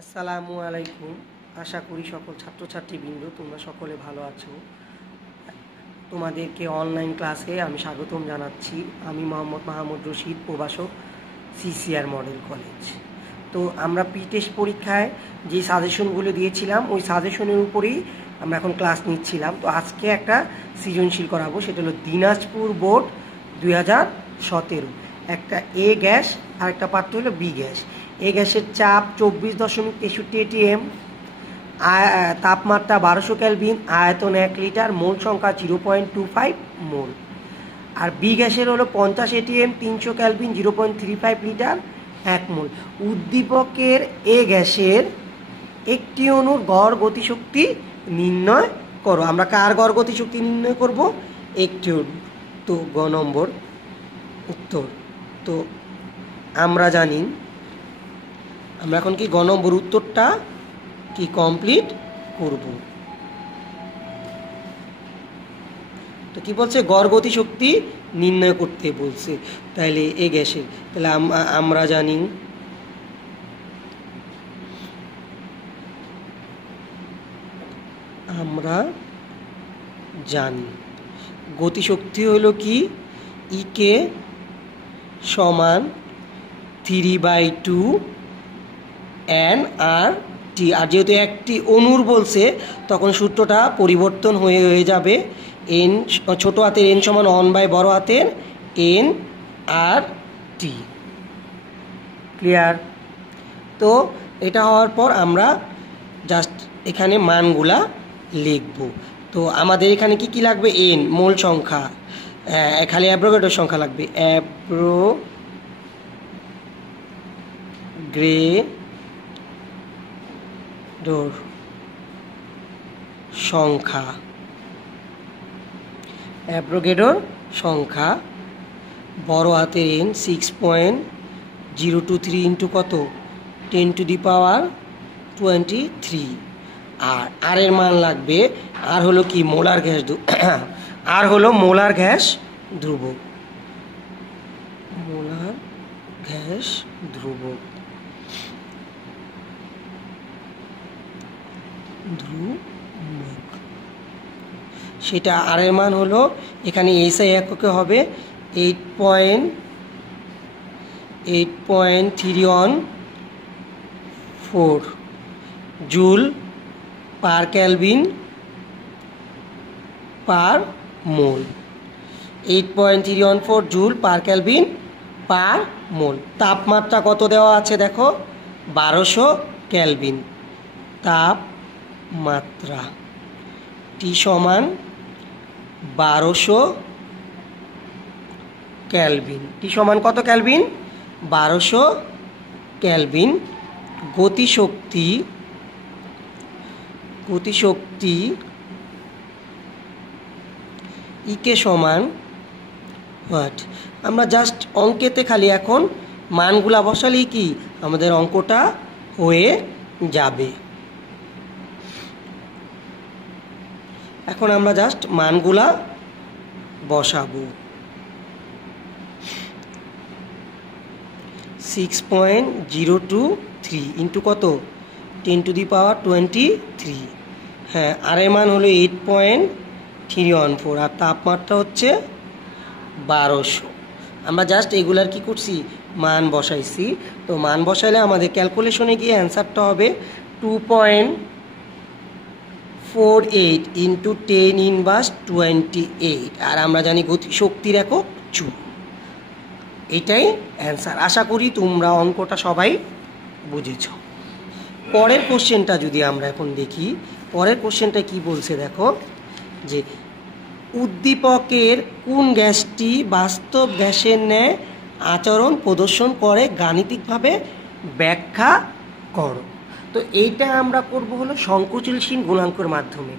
আসসালামু আলাইকুম। আশা করি সকল ছাত্রছাত্রীবৃন্দ তোমরা সকলে ভালো আছো। তোমাদেরকে অনলাইন ক্লাসে আমি স্বাগতম জানাচ্ছি। আমি মোহাম্মদ মাহমুদ রশিদ, প্রভাষক, সিসিআর মডেল কলেজ। তো আমরা প্রি টেস্ট পরীক্ষায় যে সাজেশনগুলো দিয়েছিলাম ওই সাজেশনের উপরেই আমরা এখন ক্লাস নিচ্ছিলাম। তো আজকে একটা সৃজনশীল করাবো, সেটা হলো দিনাজপুর বোর্ড 2017। একটা এ গ্যাস আর একটা পাত্র হলো বি গ্যাস। এ গ্যাসের চাপ 24.63 ATM, তাপমাত্রা 1200 কেলভিন, আয়তন 1 লিটার, মোল সংখ্যা 0.25 মোল। আর বি গ্যাসের হলো 50 ATM, 300 কেলভিন, 0.35 লিটার, 1 মোল। উদ্দীপকের এ গ্যাসের একটি অণুর গড় গতিশক্তি নির্ণয় করো। আমরা কার গড় গতিশক্তি নির্ণয় করব? একটি অণু। তো গ নম্বর উত্তর। তো আমরা জানি, আমরা এখন কি গ নম্বর উত্তরটা কি কমপ্লিট করব। তো কি বলছে? গড় গতিশক্তি নির্ণয় করতে বলছে। তাহলে এ গ্যাসের, তাহলে আমরা জানি গতিশক্তি হলো কি ইকে সমান 3/2 NRT। আর যেহেতু একটি অণুর বলছে তখন সূত্রটা পরিবর্তন হয়ে যাবে এন, ছোট হাতের এন সমান 1 বড় হাতের NRT। ক্লিয়ার? তো এটা হওয়ার পর আমরা জাস্ট এখানে মানগুলা লিখব। তো আমাদের এখানে কি কি লাগবে? এন মোল সংখ্যা, খালি অ্যাভোগাড্রো সংখ্যা লাগবে, অ্যাভোগাড্রোর সংখ্যা বড় হাতের এন 6.023 ইন্টু কত? 10⁻23। আর এর মান লাগবে, আর হলো কি মোলার গ্যাস আর হলো মোলার গ্যাস ধ্রুবক, মোলার গ্যাস ধ্রুবক সেটা আর এর মান হলো, এখানে এসআই এককে হবে 8.314 জুল পার কেলভিন পার মোল। 8.314 জুল পার কেলভিন পার মোল। তাপমাত্রা কত দেওয়া আছে দেখো? 1200 কেলভিন। তাপমাত্রা টি সমান 1200 কেলভিন। টি সমান কত কেলভিন? 1200 কেলভিন। গতিশক্তি ইকে সমান হোয়াট? আমরা জাস্ট অঙ্কেতে খালি এখন মানগুলা বসালেই কি আমাদের অঙ্কটা হয়ে যাবে। এখন আমরা জাস্ট মানগুলা বসাবো। 6.023 ইন্টু কত? 10⁻23। হ্যাঁ, আর এর মান হলো 8.314 আর তাপমাত্রা হচ্ছে 1200। আমরা জাস্ট এগুলার কি করছি? মান বসাইছি। তো মান বসাইলে আমাদের ক্যালকুলেশনে গিয়ে অ্যান্সারটা হবে 2.48 ইন্টু 10⁻28। আর আমরা জানি গতিশক্তির একক জুল। এটাই অ্যান্সার। আশা করি তোমরা অঙ্কটা সবাই বুঝেছ। পরের কোশ্চেনটা যদি আমরা এখন দেখি, পরের কোশ্চেনটা কি বলছে দেখো, যে উদ্দীপকের কোন গ্যাসটি বাস্তব গ্যাসের ন্যায় আচরণ প্রদর্শন করে গাণিতিকভাবে ব্যাখ্যা করো। তো এইটা আমরা করব হলো সংকোচনশীল গুণাঙ্কের মাধ্যমে।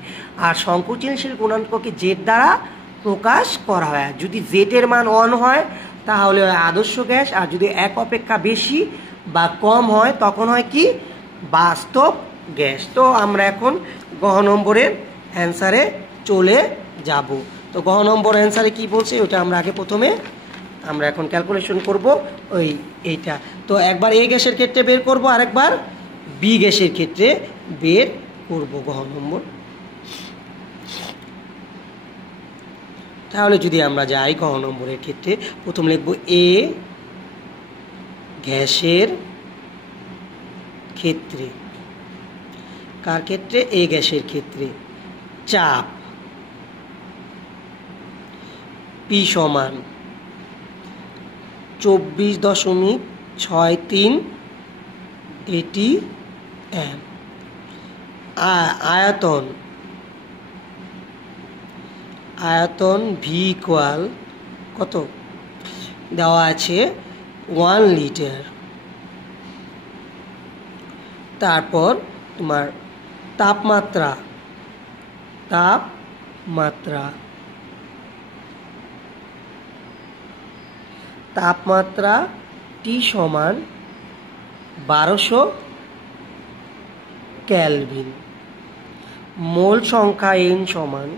আর সংকোচনশীল গুণাঙ্ককে জেড দ্বারা প্রকাশ করা হয়। যদি জেড এর মান 1 হয় তাহলে হয় আদর্শ গ্যাস, আর যদি 1 অপেক্ষা বেশি বা কম হয় তখন হয় কি? বাস্তব গ্যাস। তো আমরা এখন গ নম্বরের অ্যান্সারে চলে যাব। তো গ নম্বর অ্যান্সারে কি বলছে ওটা আমরা আগে প্রথমে আমরা এখন ক্যালকুলেশন করব এইটা। তো একবার এ গ্যাসের ক্ষেত্রে বের করব, আরেকবার বি গ্যাসের ক্ষেত্রে বের করব ঘ নম্বর। তাহলে যদি আমরা যাই ঘ নম্বরের ক্ষেত্রে, প্রথম লিখব এ গ্যাসের ক্ষেত্রে। কার ক্ষেত্রে? এ গ্যাসের ক্ষেত্রে চাপ পি সমান 24.63 ATM। আয়তন ভি ইকুয়াল কত দেওয়া আছে? 1 লিটার। তারপর তোমার তাপমাত্রা টি সমান 1200 কেলভিন। মোল সংখ্যা n সমান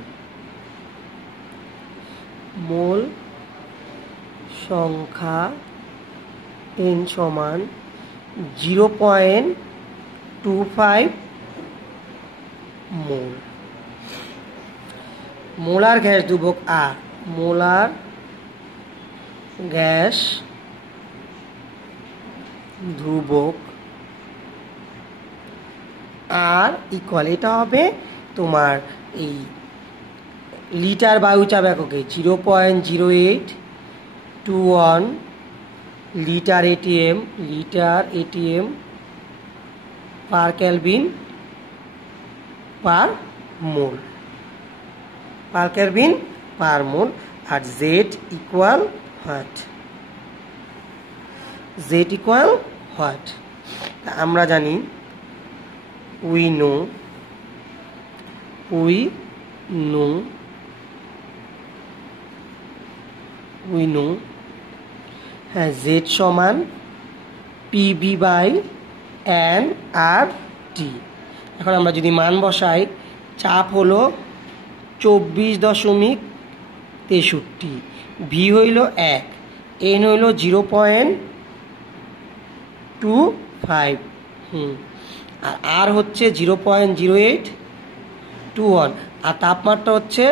0.25 মোল। মোলার গ্যাস ধ্রুবক আর, মোলার গ্যাস ধ্রুবক আর ইকুয়াল, এটা হবে তোমার এই লিটার বায়ুচাপ এককে 0.0821 litre atm per kelvin per mole. আর জেড ইকুয়াল হোয়াট? আমরা জানি উই নো হ্যাঁ, জেড সমান PV/NRT। এখন আমরা যদি মান বসাই, চাপ হলো 24.63, ভি হইল 1, এন হইল 0.25, আর আর হচ্ছে 0.0821, আর তাপমাত্রা হচ্ছে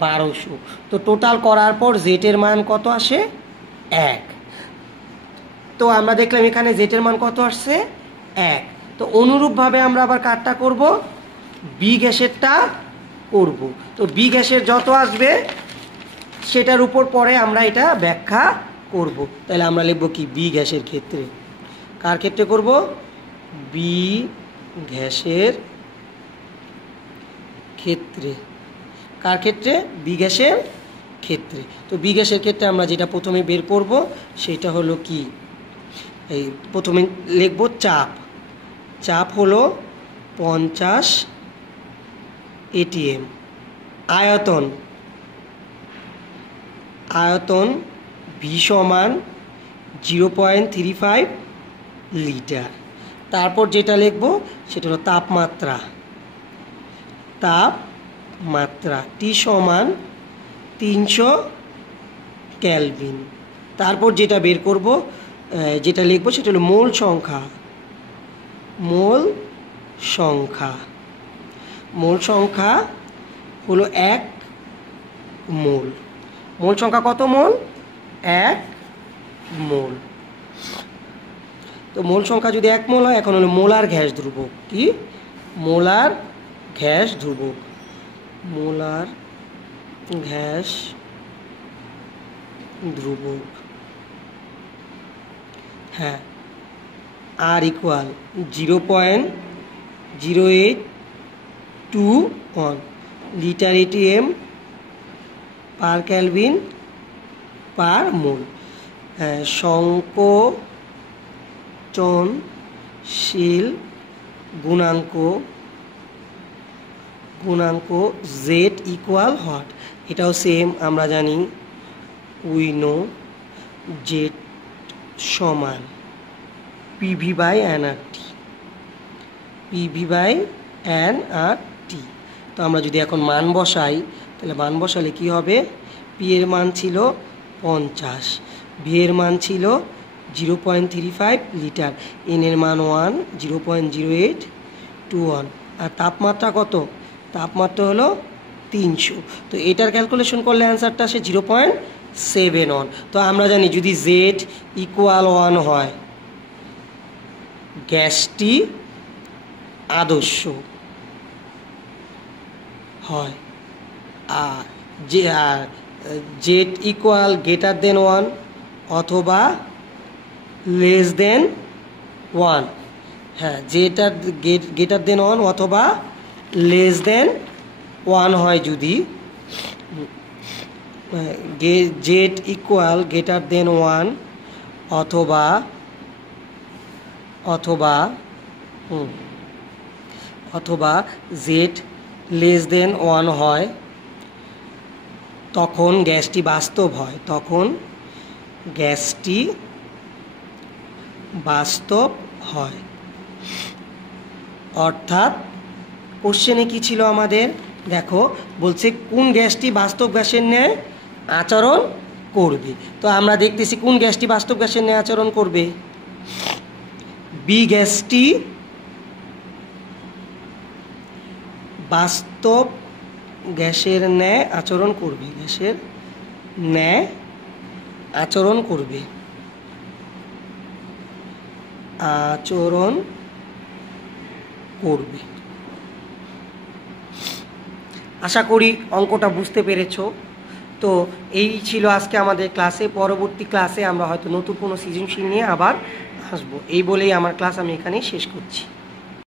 1200। তো টোটাল করার পর জেটের মান কত আসে? 1। তো আমরা দেখলাম এখানে জেটের মান কত আসছে? 1। তো অনুরূপভাবে আমরা আবার কারটা করব, বি গ্যাসেরটা করব। তো বি গ্যাসের যত আসবে সেটার উপর পরে আমরা এটা ব্যাখ্যা করব। তাহলে আমরা লিখব কি? বি গ্যাসের ক্ষেত্রে। কার ক্ষেত্রে করব? বি গ্যাসের ক্ষেত্রে। কার ক্ষেত্রে? বি গ্যাসের ক্ষেত্রে। তো বি গ্যাসের ক্ষেত্রে আমরা যেটা প্রথমে বের করব সেটা হলো কি? এই প্রথমে লিখব চাপ হলো 50 ATM। আয়তন ভি সমান 0.35 লিটার। তারপর যেটা লিখব সেটা হলো তাপমাত্রা টি সমান 300 কেলভিন। তারপর যেটা বের করব, যেটা লিখব সেটা হলো মোল সংখ্যা হলো 1 মোল। মোল সংখ্যা কত মোল? 1 মোল। তো মোল সংখ্যা যদি 1 মোল হয়, এখন হলো মোলার গ্যাস ধ্রুবক। কি? মোলার গ্যাস ধ্রুবক হ্যাঁ, আর equal 0.0821 litre atm per kelvin per mole. হ্যাঁ, সংকোচনশীল গুণাঙ্ক জেড ইকুয়াল হোয়াট? এটাও সেম, আমরা জানি উই নো জেড সমান PV/NRT। তো আমরা যদি এখন মান বসাই, তাহলে মান বসালে কি হবে? পি এর মান ছিল 50, ভি এর মান ছিল 0.35 লিটার, এন এর মান 1, 0.0821। আর তাপমাত্রা কত? তাপমাত্রা হলো 300। তো এটার ক্যালকুলেশন করলে অ্যান্সারটা আসে 0.71। তো আমরা জানি যদি জেড ইকুয়াল 1 হয় গ্যাসটি আদর্শ হয়, আর জেড ইকুয়াল গ্রেটার দেন 1 অথবা লেস দেন 1। হ্যাঁ, যেটা গ্রেটার দেন 1 অথবা লেস দেন 1 হয় যদি, জেড ইকুয়াল গ্রেটার দেন 1 অথবা জেড লেস দেন 1 হয়, তখন গ্যাসটি বাস্তব হয়, তখন গ্যাসটি বাস্তব হয়। অর্থাৎ কোশ্চেনে কি ছিল আমাদের? দেখো বলছে কোন গ্যাসটি বাস্তব গ্যাসের ন্যায় আচরণ করবে। তো আমরা দেখতেছি কোন গ্যাসটি বাস্তব গ্যাসের ন্যায় আচরণ করবে। বি গ্যাসটি বাস্তব গ্যাসের ন্যায় আচরণ করবে, গ্যাসের ন্যায় আচরণ করবে, আচরণ করবে। আশা করি অঙ্কটা বুঝতে পেরেছো। তো এই ছিল আজকে আমাদের ক্লাসে। পরবর্তী ক্লাসে আমরা হয়তো নতুন কোনো সৃজনশীল নিয়ে আবার আসবো। এই বলেই আমার ক্লাস আমি এখানেই শেষ করছি।